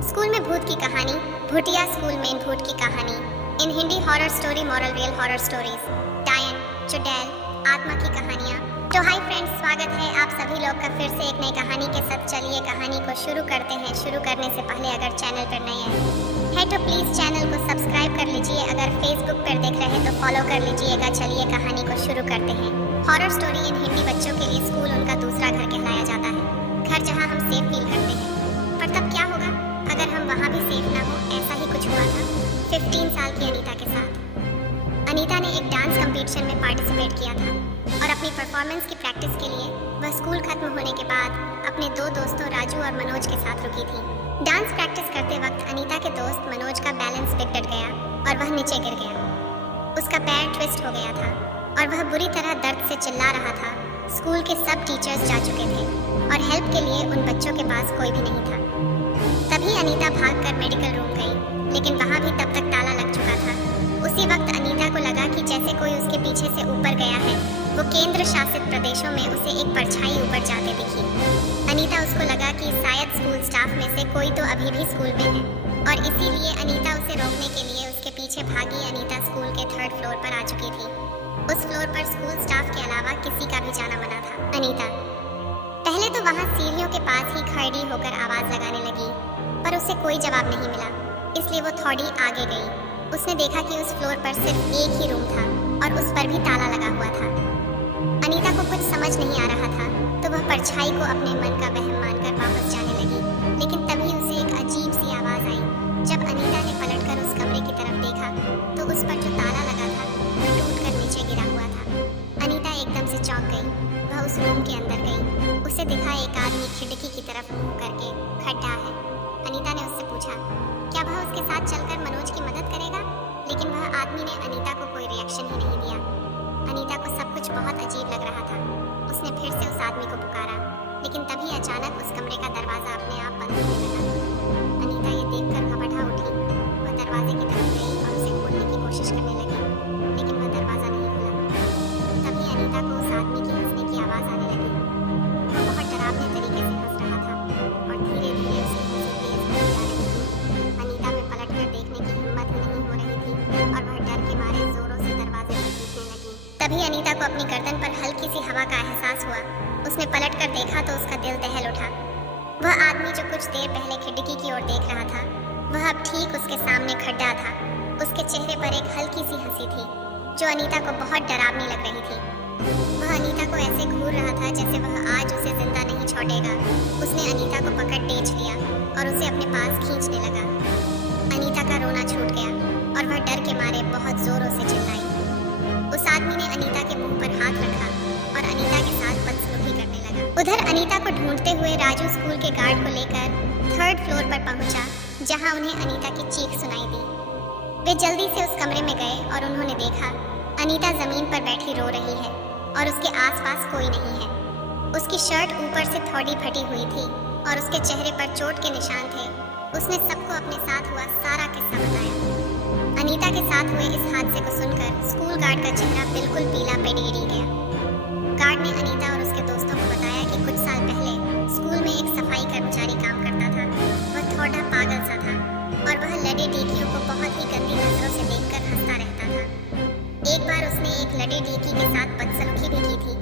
School में भूत की कहानी, भूतिया स्कूल में भूत की कहानी। इन Hindi horror story moral real horror stories, डायन, चुड़ैल, आत्मा की कहानियाँ। तो हाय फ्रेंड्स, स्वागत है आप सभी लोग का फिर से एक नई कहानी के साथ। चलिए कहानी को शुरू करते हैं। शुरू करने से पहले अगर चैनल पर नए हैं तो प्लीज़ चैनल को सब्सक्राइब कर लीजिए। अगर फेसबुक पर देख रहे हैं तो फॉलो कर लीजिएगा। चलिए कहानी को शुरू करते हैं। हॉरर स्टोरी इन हिंदी बच्चों के लिए स्कूल उनका दूसरा घर कहलाया जाता है, घर जहाँ हम सेफ फील करते हैं। पर तब क्या होगा अगर हम वहाँ भी सेफ ना हो? ऐसा ही कुछ हुआ था 15 साल की अनीता के साथ। अनीता ने एक डांस कंपटीशन में पार्टिसिपेट किया था और अपनी परफॉर्मेंस की प्रैक्टिस के लिए वह स्कूल खत्म होने के बाद अपने दो दोस्तों राजू और मनोज के साथ रुकी थी। डांस प्रैक्टिस करते वक्त अनीता के दोस्त मनोज का बैलेंस बिगड़ गया और वह नीचे गिर गया। उसका पैर ट्विस्ट हो गया था और वह बुरी तरह दर्द से चिल्ला रहा था। स्कूल के सब टीचर्स जा चुके थे और हेल्प के लिए उन बच्चों के पास कोई भी नहीं था। तभी अनीता भागकर मेडिकल रूम गई, लेकिन वहाँ भी तब तक ताला लग चुका था। उसी वक्त अनीता को लगा कि जैसे कोई उसके पीछे से ऊपर गया है। वो केंद्र शासित प्रदेशों में उसे एक परछाई ऊपर जाते दिखी। अनीता उसको लगा कि शायद स्कूल स्टाफ में से कोई तो अभी भी स्कूल में है और इसीलिए अनीता उसे रोकने के लिए उसके पीछे भागी। अनीता स्कूल के 3rd फ्लोर पर आ चुकी थी। उस फ्लोर पर स्कूल स्टाफ के अलावा किसी का भी जाना मना था। अनीता पहले तो वहाँ सीढ़ियों के पास ही खड़ी होकर आवाज लगाने लगी, पर उसे कोई जवाब नहीं मिला, इसलिए वो थोड़ी आगे गई। उसने देखा कि उस फ्लोर पर सिर्फ एक ही रूम था और उस पर भी ताला लगा हुआ था। अनीता को कुछ समझ नहीं आ रहा था, तो वह परछाई को अपने मन का वहम मानकर वापस जाने लगी। लेकिन तभी उसे एक अजीब सी आवाज आई। जब अनीता ने पलटकर उस कमरे की तरफ देखा तो उस पर जो ताला लगा था वह टूटकर नीचे गिरा हुआ था। अनीता एकदम से चौंक गई। वह उस रूम के अंदर गई। उसे दिखा एक आदमी खिड़की की तरफ मुंह करके खड़ा है। अनीता ने उससे पूछा क्या वह उसके साथ चलकर मनोज की मदद करेगा, लेकिन वह आदमी ने अनीता को कोई रिएक्शन ही नहीं दिया। अनीता को सब कुछ बहुत अजीब लग रहा था। उसने फिर से उस आदमी को पुकारा, लेकिन तभी अचानक उस कमरे का दरवाजा अपने आप बंद होने लगा। अनीता ये देखकर घबरा उठी। वह दरवाजे की तरफ गई और उसे खोलने की कोशिश करने लगी, लेकिन वह दरवाजा नहीं खुला। तभी अनीता को उस आदमी की हंसने की आवाज आने लगी। वह बहुत डरावने तरीके से हंस रहा था और धीरे धीरे उसकी हंसी तेज होती जा रही थी। अनीता में पलटकर देखने की हिम्मत ही नहीं हो रही थी और वह डर के मारे जोरों से दरवाजे पर पीटने लगी। तभी अनीता को अपनी गर्दन पर हल्की सी हवा का एहसास हुआ। उसने पलटकर देखा तो उसका दिल दहल उठा। वह आदमी जो कुछ देर पहले खिड़की की ओर देख रहा था, वह अब ठीक उसके सामने खड़ा था। उसके चेहरे पर एक हल्की सी हंसी थी जो अनीता को बहुत डरावनी लग रही थी। वह अनीता को ऐसे घूर रहा था जैसे वह आज उसे जिंदा नहीं छोड़ेगा। उसने अनीता को पकड़ टेच लिया और उसे अपने पास खींचने लगा। अनीता का रोना छूट गया और वह डर के मारे बहुत जोरों से चिल्लाई। उस आदमी ने अनीता के मुंह पर हाथ रखा और अनीता के साथ बदसलूकी करने लगा। उधर अनीता को ढूंढते हुए राजू स्कूल के गार्ड को लेकर 3rd फ्लोर पर पहुंचा, जहां उन्हें अनीता की चीख सुनाई दी। वे जल्दी से उस कमरे में गए और उन्होंने देखा अनीता जमीन पर बैठी रो रही है और उसके आसपास कोई नहीं है। उसकी शर्ट ऊपर से थोड़ी फटी हुई थी और उसके चेहरे पर चोट के निशान थे। उसने सबको अपने साथ हुआ सारा किस्सा बताया। अनीता के साथ हुए इस हादसे को सुनकर स्कूल गार्ड का चेहरा बिल्कुल पीला पेड़ी गया। गार्ड ने अनीता और उसके दोस्तों को बताया कि कुछ साल पहले स्कूल में एक सफाई कर्मचारी काम करता था। वह थोड़ा पागल सा था और वह लड़े डीकियों को बहुत ही गंदी नजरों से देखकर हंसता रहता था। एक बार उसने एक लड़े डीकी के साथ बदसलूकी भी की थी।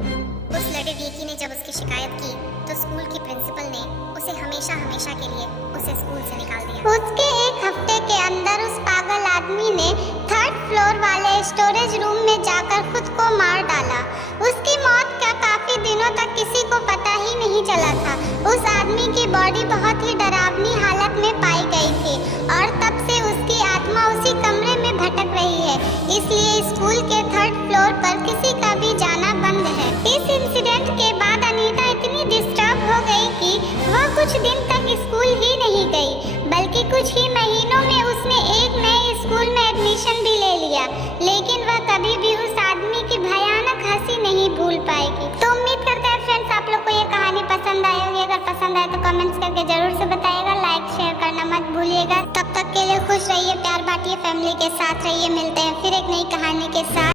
उस लड़े डीकी ने जब उसकी शिकायत की तो स्कूल की प्रिंसिपल ने उसे हमेशा के लिए उसे स्कूल से निकाल दिया। उसके एक हफ्ते के अंदर उस पागल आदमी ने 3rd फ्लोर वाले स्टोरेज रूम में जाकर खुद को मार डाला। उसकी मौत का काफी दिनों तक किसी को पता ही नहीं चला था। उस आदमी की बॉडी बहुत ही डरावनी हालत में पाई गई थी और तब से उसकी आत्मा उसी कमरे में भटक रही है। इसलिए स्कूल के 3rd फ्लोर पर किसी का भी जाना बंद है। इस इंसिडेंट के बाद अनीता इतनी डिस्टर्ब हो गई कि वह कुछ दिन तक स्कूल ही नहीं गई, बल्कि कुछ ही महीनों में उसने एक नए स्कूल में एडमिशन भी ले लिया। लेकिन वह कभी भी उस आदमी की भयानक हंसी नहीं भूल पाएगी। तो उम्मीद करते हैं फ्रेंड्स आप लोग को ये कहानी पसंद आई होगी। अगर पसंद आए तो कमेंट्स करके जरूर से बताइएगा। लाइक शेयर करना मत भूलिएगा। तब तक के लिए खुश रहिए, प्यार बांटिए, फैमिली के साथ रहिए। मिलते हैं फिर एक नई कहानी के साथ।